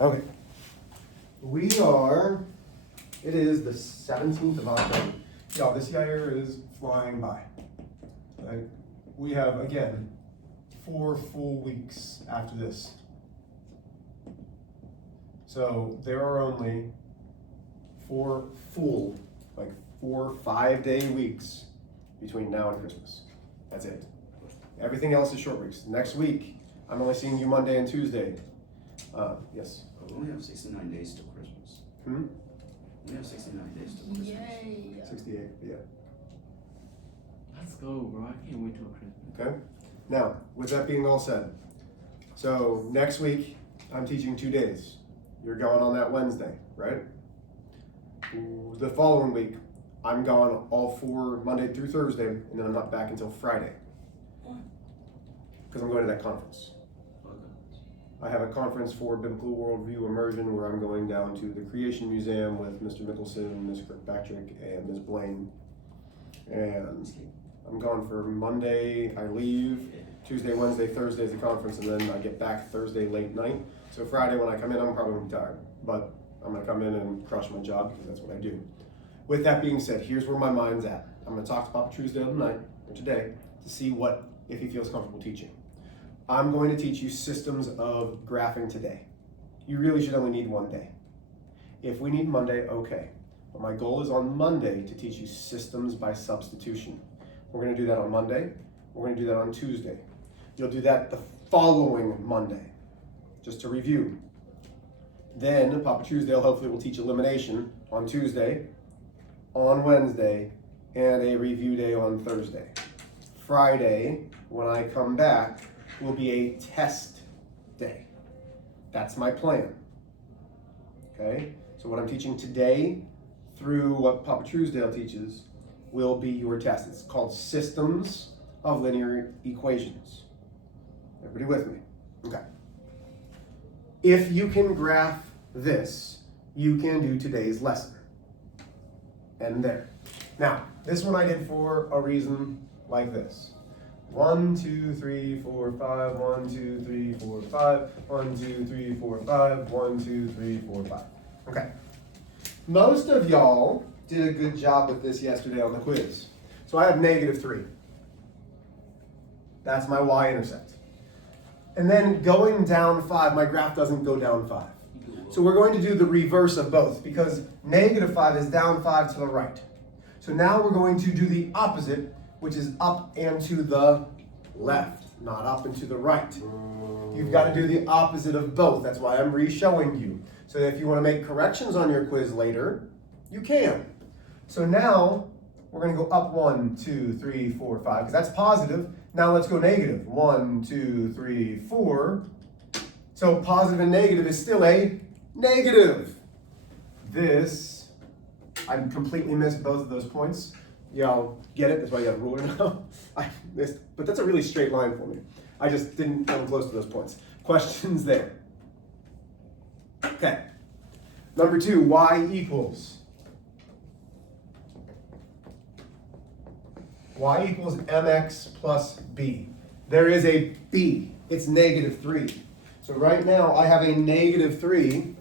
Okay. It is the 17th of October. Y'all, this year is flying by. Right? We have, again, 4 full weeks after this. So there are only 4 full, 4 5-day weeks between now and Christmas. That's it. Everything else is short weeks. Next week, I'm only seeing you Monday and Tuesday. Yes? We only have 69 days till Christmas. Hmm? We have 69 days till Christmas. Yay! 68, yeah. Let's go, bro. I can't wait till Christmas. Okay? Now, with that being all said, so next week, I'm teaching 2 days. You're going on that Wednesday, right? The following week, I'm gone all 4 Monday through Thursday, and then I'm not back until Friday. Because I'm going to that conference. I have a conference for Biblical Worldview Immersion where I'm going down to the Creation Museum with Mr. Mickelson, Ms. Kirkpatrick, and Ms. Blaine. And I'm gone for Monday, I leave. Tuesday, Wednesday, Thursday is the conference, and then I get back Thursday late night. So Friday when I come in, I'm probably going to be tired. But I'm going to come in and crush my job because that's what I do. With that being said, here's where my mind's at. I'm going to talk to Papa Tuesday tonight, or today, to see if he feels comfortable teaching. I'm going to teach you systems of graphing today. You really should only need 1 day. If we need Monday, okay. But my goal is on Monday to teach you systems by substitution. We're going to do that on Monday. We're going to do that on Tuesday. You'll do that the following Monday, just to review. Then Papa Tuesday hopefully will teach elimination on Tuesday, on Wednesday, and a review day on Thursday. Friday, when I come back, will be a test day. That's my plan. Okay? So what I'm teaching today through what Papa Truesdale teaches will be your test. It's called Systems of Linear Equations. Everybody with me? Okay. If you can graph this, you can do today's lesson. And there. Now, this one I did for a reason like this. 1, 2, 3, 4, 5, 1, 2, 3, 4, 5, 1, 2, 3, 4, 5, 1, 2, 3, 4, 5. Okay. Most of y'all did a good job with this yesterday on the quiz. So I have -3. That's my y-intercept. And then going down 5, my graph doesn't go down 5. So we're going to do the reverse of both because -5 is down 5 to the right. So now we're going to do the opposite, which is up and to the left, not up and to the right. You've got to do the opposite of both. That's why I'm re-showing you. So that if you want to make corrections on your quiz later, you can. So now we're going to go up 1, 2, 3, 4, 5, because that's positive. Now let's go negative. 1, 2, 3, 4. So positive and negative is still a negative. This, I completely missed both of those points. Y'all get it? That's why you have a ruler now. I missed, but that's a really straight line for me. I just didn't come close to those points. Questions there? Okay. Number 2, y equals mx plus b. There is a b. It's -3. So right now I have a -3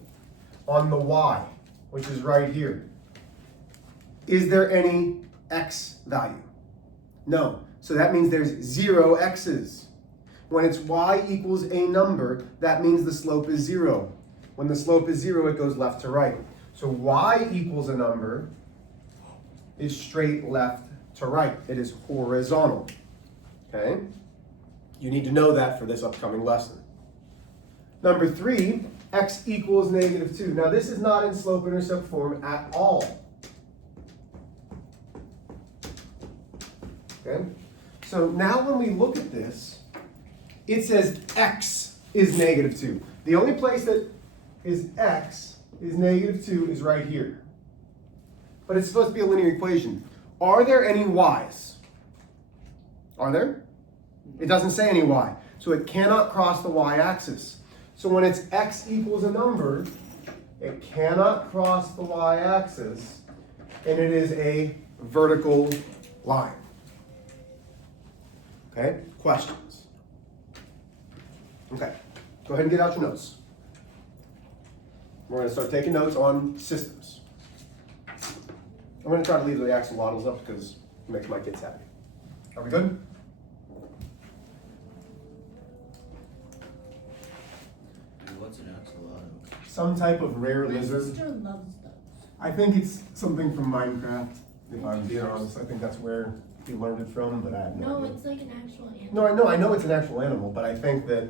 on the y, which is right here. Is there any x value? No. So that means there's 0 x's. When it's y equals a number, that means the slope is 0. When the slope is 0, it goes left to right. So y equals a number is straight left to right. It is horizontal. Okay? You need to know that for this upcoming lesson. Number 3, x equals -2. Now this is not in slope-intercept form at all. Okay? So now when we look at this, it says x is -2. The only place that is x is -2 is right here. But it's supposed to be a linear equation. Are there any y's? Are there? It doesn't say any y. So it cannot cross the y-axis. So when it's x equals a number, it cannot cross the y-axis, and it is a vertical line. Okay, questions? Okay, go ahead and get out your notes. We're going to start taking notes on systems. I'm going to try to leave the axolotls up because it makes my kids happy. Are we good? What's an axolotl? Some type of rare My lizard. sister loves those. I think it's something from Minecraft, if I'm being honest. I think that's where he learned it from, but I have no No, idea. it's like an actual animal. No, I know it's an actual animal, but I think that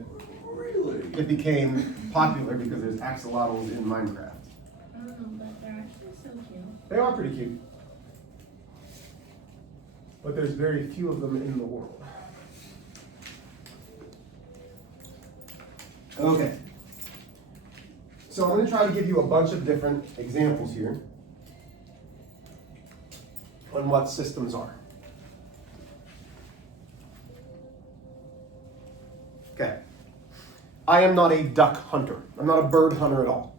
Really? it became popular because there's axolotls in Minecraft. I don't know, but they're actually so cute. They are pretty cute. But there's very few of them in the world. Okay. So I'm going to try to give you a bunch of different examples here on what systems are. Okay. I am not a duck hunter. I'm not a bird hunter at all.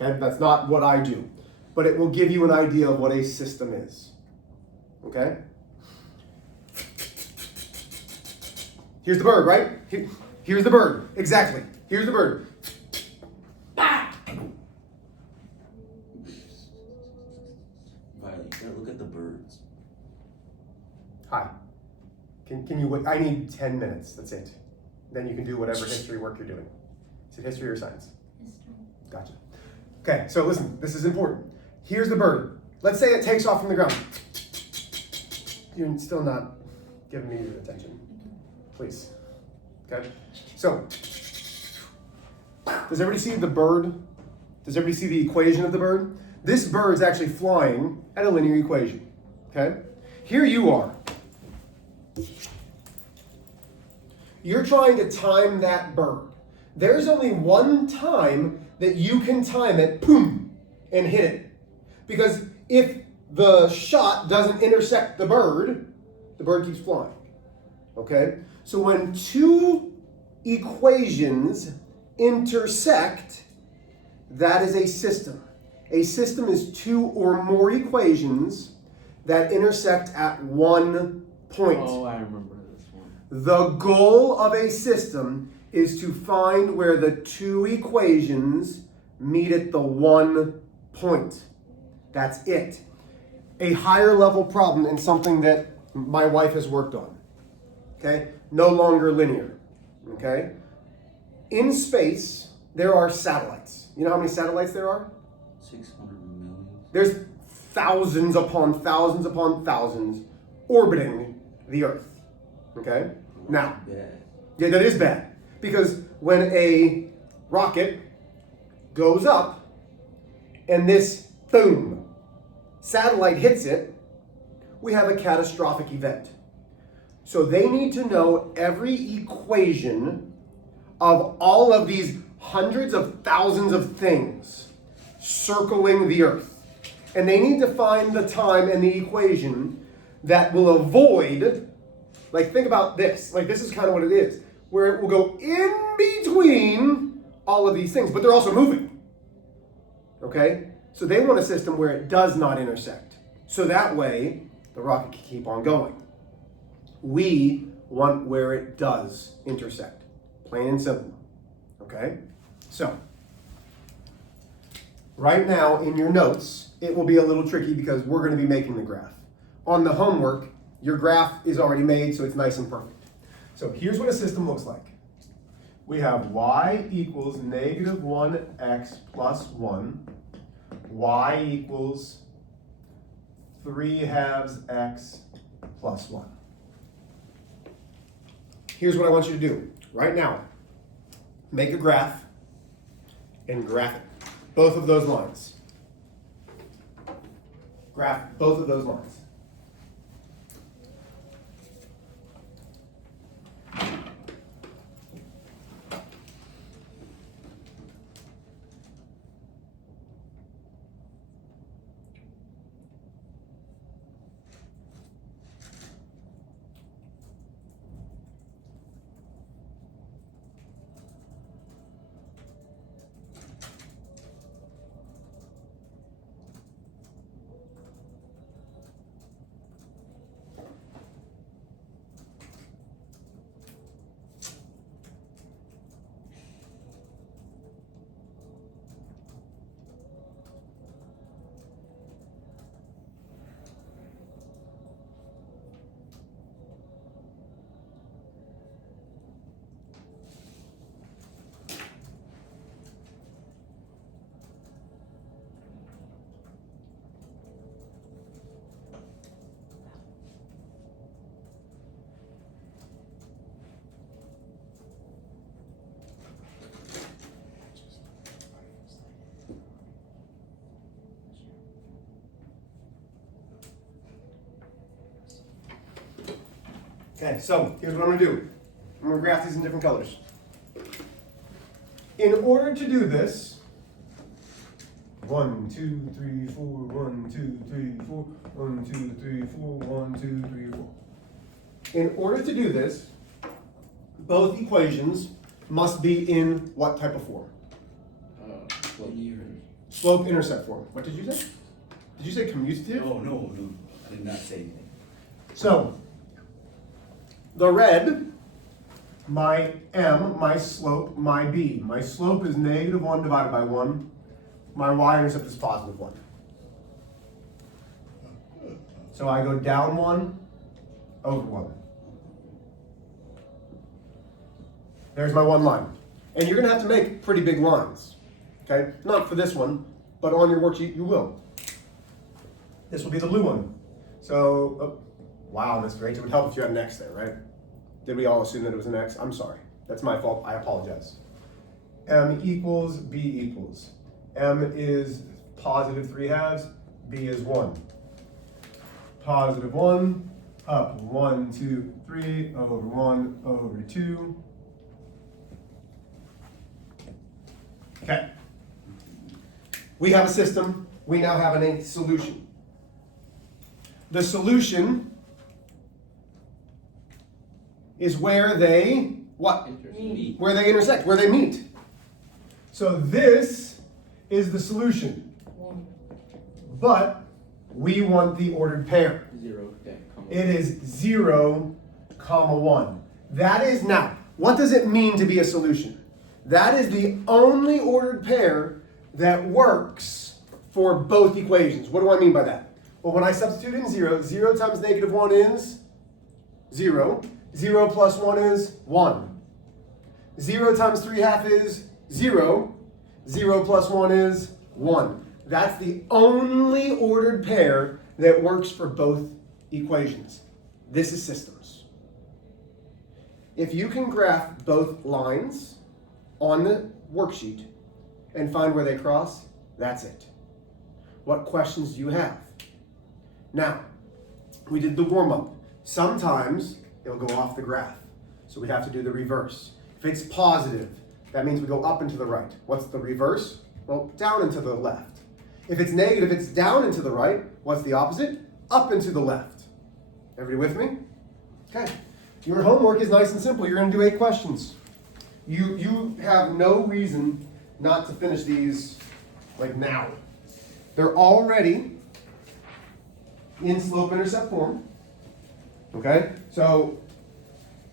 Okay, that's not what I do. But it will give you an idea of what a system is. Okay? Here's the bird, right? Here's the bird. Exactly. Here's the bird. Violet, you gotta look at the birds. Hi. Can you wait? I need 10 minutes. That's it. Then you can do whatever history work you're doing. Is it history or science? History. Gotcha. Okay, so listen, this is important. Here's the bird. Let's say it takes off from the ground. You're still not giving me your attention. Please. Okay? So, does everybody see the bird? Does everybody see the equation of the bird? This bird's actually flying at a linear equation. Okay? Here you are. You're trying to time that bird. There's only one time that you can time it, boom, and hit it. Because if the shot doesn't intersect the bird keeps flying. Okay? So when two equations intersect, that is a system. A system is two or more equations that intersect at one point. Oh, I remember this one. The goal of a system is to find where the two equations meet at the one point. That's it. A higher level problem and something that my wife has worked on. Okay? No longer linear. Okay? In space, there are satellites. You know how many satellites there are? 600 million. There's thousands upon thousands upon thousands orbiting the Earth. Okay? Now, Bad. yeah, that is bad. Because when a rocket goes up and this, boom, satellite hits it, we have a catastrophic event. So they need to know every equation of all of these hundreds of thousands of things circling the Earth. And they need to find the time and the equation that will avoid, like think about this, like this is kind of what it is, where it will go in between all of these things, but they're also moving. Okay? So they want a system where it does not intersect. So that way, the rocket can keep on going. We want where it does intersect. Plain and simple. Okay? So, right now in your notes, it will be a little tricky because we're going to be making the graph. On the homework, your graph is already made, so it's nice and perfect. So here's what a system looks like. We have y equals negative 1x plus 1. Y equals 3/2 x plus 1. Here's what I want you to do right now. Make a graph and graph it. Both of those lines. Graph both of those lines. Okay, so here's what I'm gonna do. I'm gonna graph these in different colors. In order to do this, 1, 2, 3, 4, 1, 2, 3, 4, 1, 2, 3, 4, 1, 2, 3, 4. In order to do this, both equations must be in what type of form? Slope-intercept form. What did you say? Did you say commutative? No, I did not say anything. So, the red, my m, my slope, my b. My slope is -1 divided by 1. My y-intercept is +1. So I go down 1, over 1. There's my one line. And you're going to have to make pretty big lines. Okay? Not for this one, but on your worksheet you will. This will be the blue one. So, oh, wow, Mr. H, it would help if you had an X there, right? Did we all assume that it was an X? I'm sorry. That's my fault. I apologize. M equals B equals. M is +3/2, B is 1. +1, up 1, 2, 3, over 1, over 2. Okay. We have a system. We now have a solution. The solution is where they, what? Meet. Where they intersect, where they meet. So this is the solution. But we want the ordered pair. 0, comma. It is 0, 1. That is, now, what does it mean to be a solution? That is the only ordered pair that works for both equations. What do I mean by that? Well, when I substitute in 0, 0 times -1 is 0. 0 plus 1 is 1. 0 times 3/2 is 0. 0 plus 1 is 1. That's the only ordered pair that works for both equations. This is systems. If you can graph both lines on the worksheet and find where they cross, that's it. What questions do you have? Now, we did the warm-up. Sometimes it'll go off the graph, so we have to do the reverse. If it's positive, that means we go up and to the right. What's the reverse? Well, down and to the left. If it's negative, it's down and to the right. What's the opposite? Up and to the left. Everybody with me? Okay. Your homework is nice and simple. You're going to do 8 questions. You have no reason not to finish these like now. They're already in slope-intercept form. Okay? So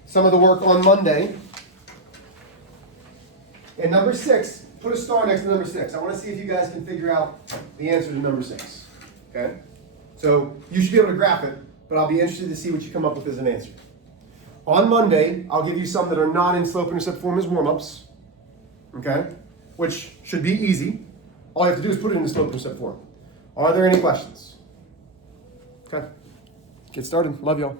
some of the work on Monday. And number 6, put a star next to number 6. I want to see if you guys can figure out the answer to number 6. Okay? So you should be able to graph it, but I'll be interested to see what you come up with as an answer. On Monday, I'll give you some that are not in slope-intercept form as warm-ups. Okay? Which should be easy. All you have to do is put it in the slope-intercept form. Are there any questions? Okay. Get started. Love y'all.